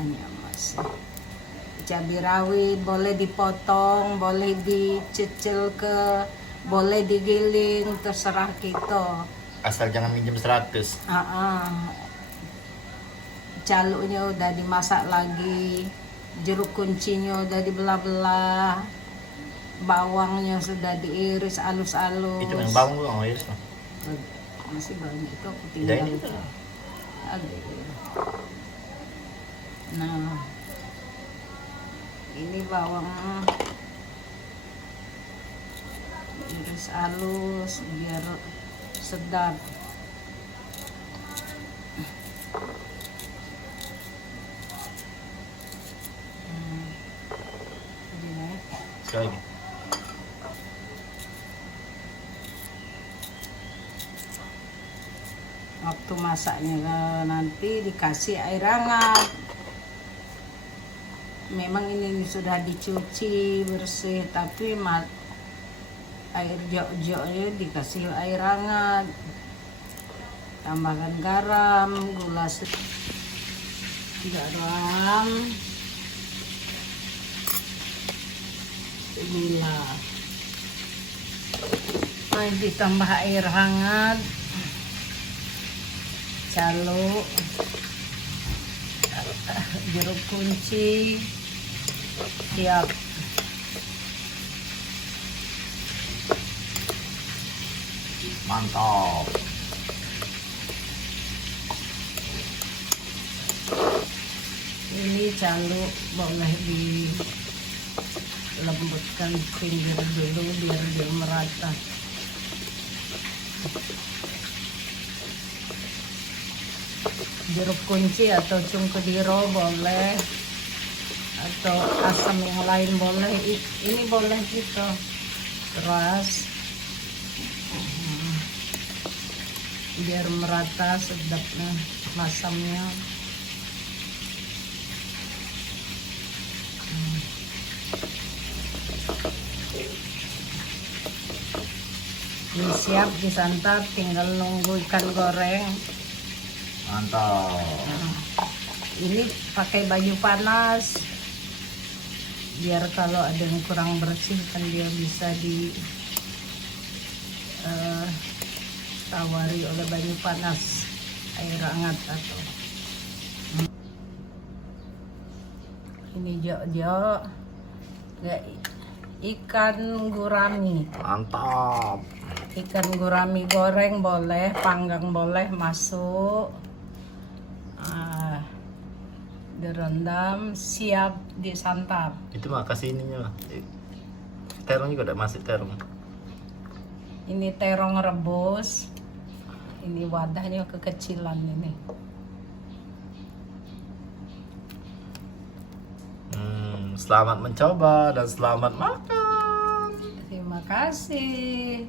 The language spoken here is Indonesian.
Hanya mas. Cabai rawit boleh dipotong, boleh dicecil boleh digiling, terserah kita. Asal jangan minjem 100. Caluknya udah dimasak lagi, jeruk kuncinya udah dibelah-belah, bawangnya sudah diiris halus-halus. Itu yang bawang doang iris. Masih banyak itu aku Udah tinggal. ini tuh. Nah, ini bawang iris halus biar sedap. Sekali lagi. Waktu masaknya nanti dikasih air hangat. Memang ini sudah dicuci bersih, tapi air jok-joknya dikasih air hangat. Tambahkan garam, gula garam, gula. Ditambah air hangat, caluk, jeruk kunci, siap. Mantap. Ini caluk boleh dilembutkan pinggir dulu biar dia merata. Jeruk kunci atau cungkediro boleh, atau asam yang lain boleh. Ini boleh gitu. Terus biar merata sedapnya masamnya. Ini siap disantap, tinggal nunggu ikan goreng. Mantap. Ini pakai baju panas biar kalau ada yang kurang bersih kan dia bisa tawari oleh baju panas, air hangat atau ini jok-jok ikan gurami. Mantap. Ikan gurami goreng boleh, panggang boleh, masuk. Direndam, siap disantap. Itu mah kasih ininya. Terong juga udah masuk terong. Ini terong rebus. Ini wadahnya kekecilan ini. Selamat mencoba dan selamat makan. Terima kasih.